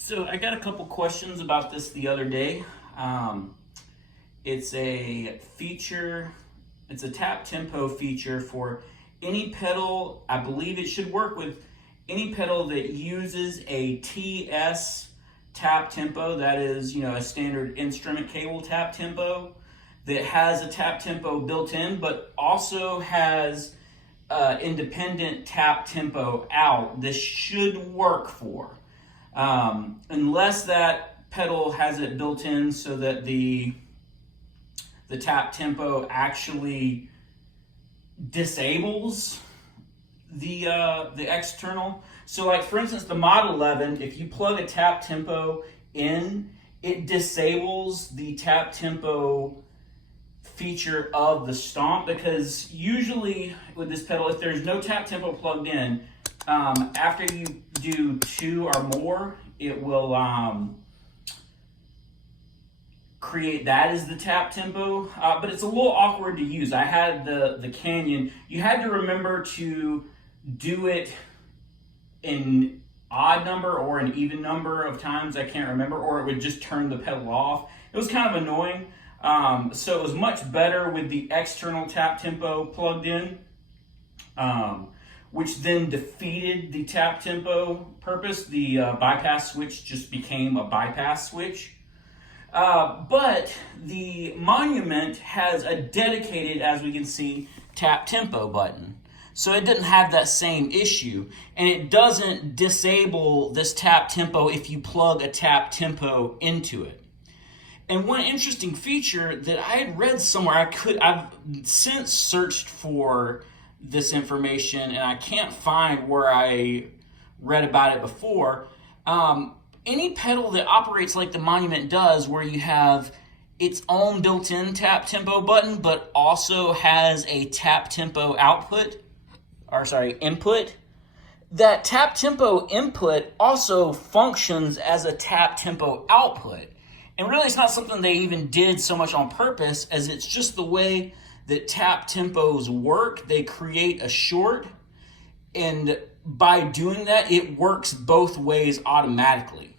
So I got a couple questions about this the other day. It's a feature, it's a tap tempo feature for any pedal. I believe it should work with any pedal that uses a TS tap tempo, that is, a standard instrument cable tap tempo that has a tap tempo built in, but also has independent tap tempo out. This should work for. Unless that pedal has it built in so that the tap tempo actually disables the external. So like for instance, the Mod 11, if you plug a tap tempo in, it disables the tap tempo feature of the stomp, because usually with this pedal, if there's no tap tempo plugged in, after you do 2 or more, it will create that as the tap tempo, but it's a little awkward to use. I had the Canyon. You had to remember to do it in odd number or an even number of times, I can't remember, or it would just turn the pedal off. It was kind of annoying. So it was much better with the external tap tempo plugged in, which then defeated the tap tempo purpose. The bypass switch just became a bypass switch. But the Monument has a dedicated, as we can see, tap tempo button. So it doesn't have that same issue, and it doesn't disable this tap tempo if you plug a tap tempo into it. And one interesting feature that I had read somewhere, I've since searched for this information and I can't find where I read about it before. Any pedal that operates like the Monument does, where you have its own built-in tap tempo button, but also has a tap tempo input, that tap tempo input also functions as a tap tempo output. And really, it's not something they even did so much on purpose, as it's just the way that tap tempos work. They create a short, and by doing that, it works both ways automatically.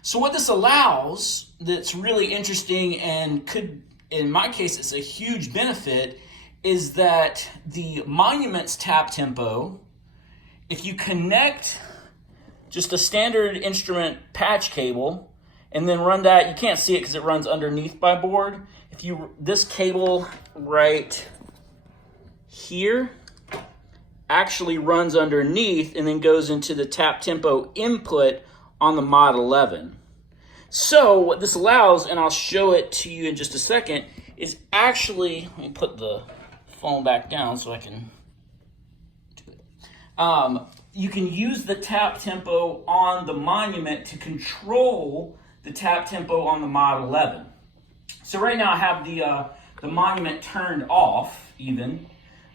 So what this allows, that's really interesting and could, in my case, it's a huge benefit, is that the Monument's tap tempo, if you connect just a standard instrument patch cable, and then run that, you can't see it because it runs underneath my board. This cable right here actually runs underneath and then goes into the tap tempo input on the Mod 11. So what this allows, and I'll show it to you in just a second, is actually, let me put the phone back down so I can do it. You can use the tap tempo on the Monument to control the tap tempo on the Mod 11. So right now I have the Monument turned off even,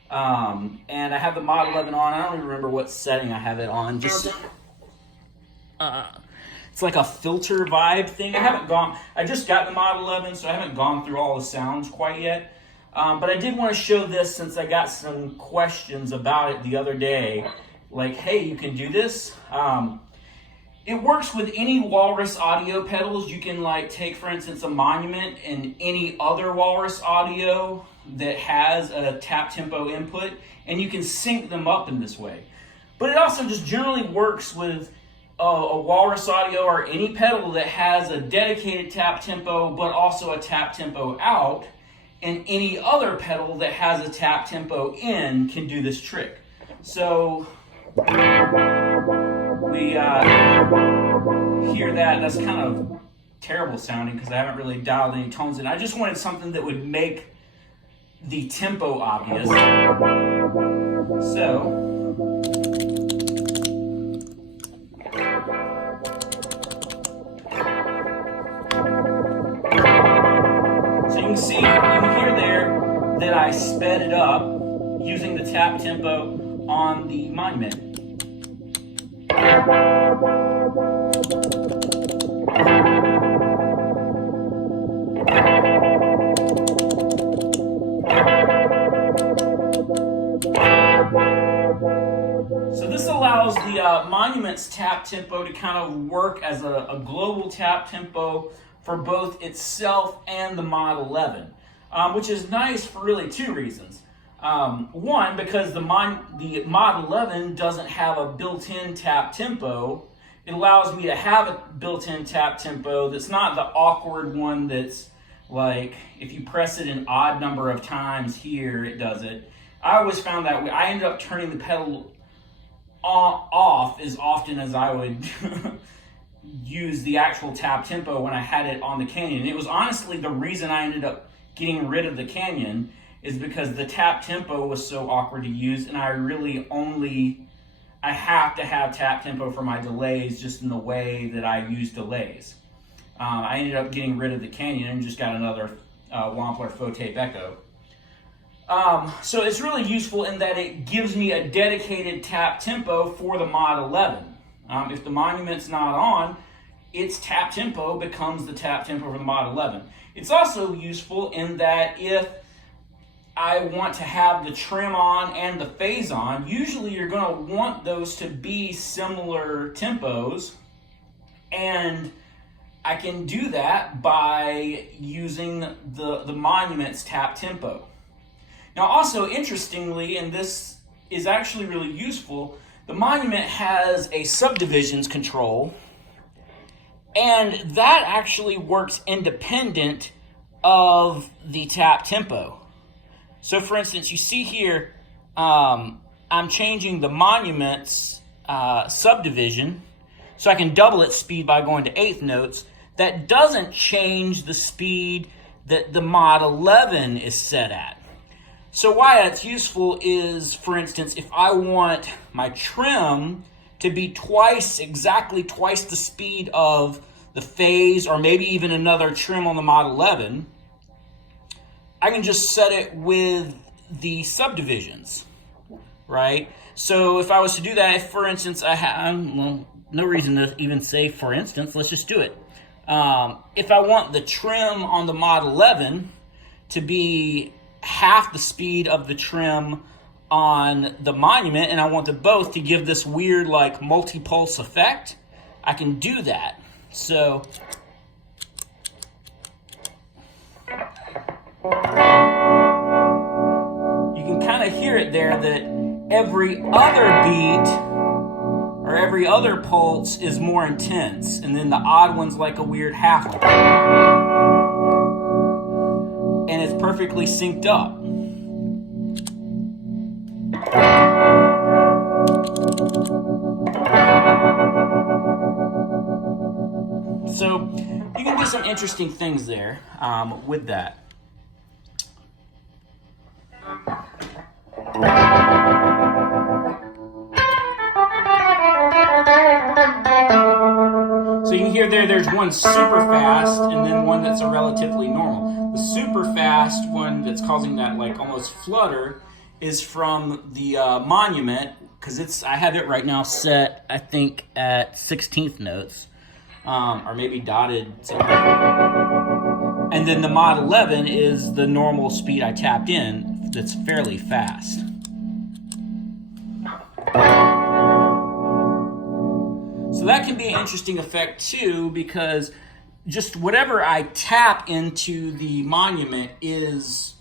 and I have the Mod 11 on. I don't even remember what setting I have it on. Just it's like a filter vibe thing. I just got the Mod 11, so I haven't gone through all the sounds quite yet. But I did want to show this since I got some questions about it the other day. Like, hey, you can do this. It works with any Walrus audio pedals. You can take, for instance, a Monument and any other Walrus audio that has a tap tempo input, and you can sync them up in this way. But it also just generally works with a Walrus audio or any pedal that has a dedicated tap tempo, but also a tap tempo out, and any other pedal that has a tap tempo in can do this trick. So we hear that's kind of terrible sounding because I haven't really dialed any tones in. I just wanted something that would make the tempo obvious. So you can see, you can hear there that I sped it up using the tap tempo on the Monument. So this allows the Monument's tap tempo to kind of work as a global tap tempo for both itself and the Mod 11, which is nice for really two reasons. One, because the Mod 11 doesn't have a built-in tap tempo. It allows me to have a built-in tap tempo that's not the awkward one that's like, if you press it an odd number of times here, it does it. I always found that I ended up turning the pedal off as often as I would use the actual tap tempo when I had it on the Canyon. And it was honestly the reason I ended up getting rid of the Canyon, is because the tap tempo was so awkward to use, and I really I have to have tap tempo for my delays just in the way that I use delays. I ended up getting rid of the Canyon and just got another Wampler Faux Tape Echo. So it's really useful in that it gives me a dedicated tap tempo for the Mod 11. If the Monument's not on, its tap tempo becomes the tap tempo for the Mod 11. It's also useful in that if I want to have the trim on and the phase on, usually you're going to want those to be similar tempos, and I can do that by using the Monument's tap tempo. Now also, interestingly, and this is actually really useful, the Monument has a subdivisions control, and that actually works independent of the tap tempo. So for instance, you see here, I'm changing the Monument's subdivision, so I can double its speed by going to eighth notes. That doesn't change the speed that the Mod 11 is set at. So why that's useful is, for instance, if I want my trim to be exactly twice the speed of the phase, or maybe even another trim on the Mod 11, I can just set it with the subdivisions, right? So if I was to do that, if, for instance, I have, well, no reason to even say for instance, let's just do it. If I want the trim on the Mod 11 to be half the speed of the trim on the Monument, and I want them both to give this weird like multi-pulse effect, I can do that. So you can kind of hear it there that every other beat or every other pulse is more intense, and then the odd one's like a weird half one. And it's perfectly synced up. So you can do some interesting things there with that. So you can hear there's one super fast and then one that's a relatively normal. The super fast one that's causing that like almost flutter is from the Monument, because I have it right now set, I think, at 16th notes, or maybe dotted somewhere. And then the Mod 11 is the normal speed I tapped in that's fairly fast. So that can be an interesting effect too, because just whatever I tap into the Monument is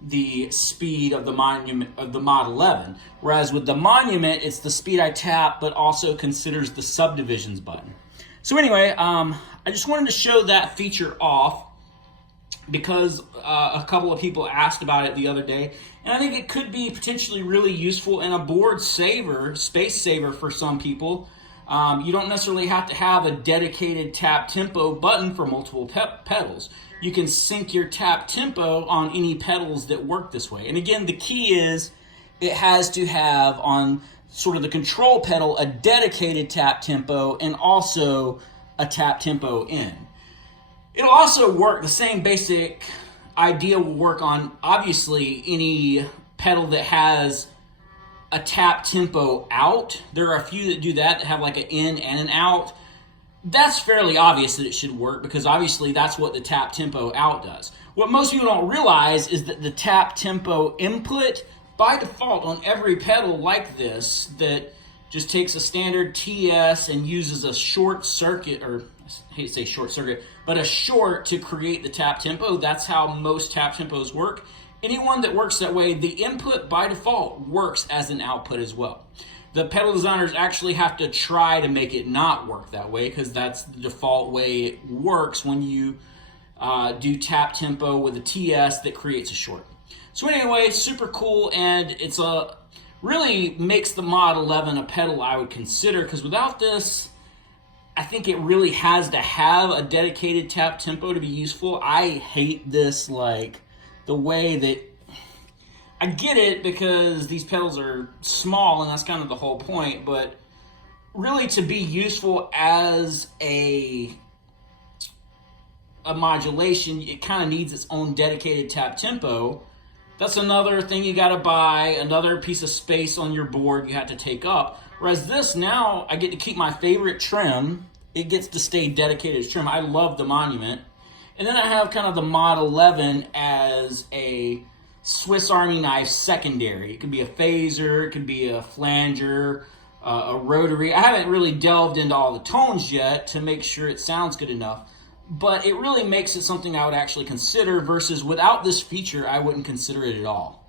the speed of the Monument of the Mod 11. Whereas with the Monument, it's the speed I tap, but also considers the subdivisions button. So anyway, I just wanted to show that feature off because a couple of people asked about it the other day, and I think it could be potentially really useful and a board saver, space saver for some people. You don't necessarily have to have a dedicated tap tempo button for multiple pedals. You can sync your tap tempo on any pedals that work this way. And again, the key is it has to have on sort of the control pedal a dedicated tap tempo and also a tap tempo in. It'll also work, the same basic idea will work on obviously any pedal that has a tap tempo out. There are a few that do that have like an in and an out. That's fairly obvious that it should work because obviously that's what the tap tempo out does. What most people don't realize is that the tap tempo input by default on every pedal like this that just takes a standard TS and uses a short circuit, or I hate to say short circuit, but a short to create the tap tempo. That's how most tap tempos work. Anyone that works that way, the input by default works as an output as well. The pedal designers actually have to try to make it not work that way, because that's the default way it works when you do tap tempo with a TS that creates a short. So anyway, super cool, and it's really makes the Mod 11 a pedal I would consider, because without this, I think it really has to have a dedicated tap tempo to be useful. I hate this, like, the way that, I get it because these pedals are small and that's kind of the whole point, but really to be useful as a modulation, it kind of needs its own dedicated tap tempo. That's another thing you got to buy, another piece of space on your board you have to take up. Whereas this, now I get to keep my favorite trim. It gets to stay dedicated as trim. I love the Monument. And then I have kind of the Mod 11 as a Swiss Army knife secondary. It could be a phaser, it could be a flanger, a rotary. I haven't really delved into all the tones yet to make sure it sounds good enough. But it really makes it something I would actually consider, versus without this feature, I wouldn't consider it at all.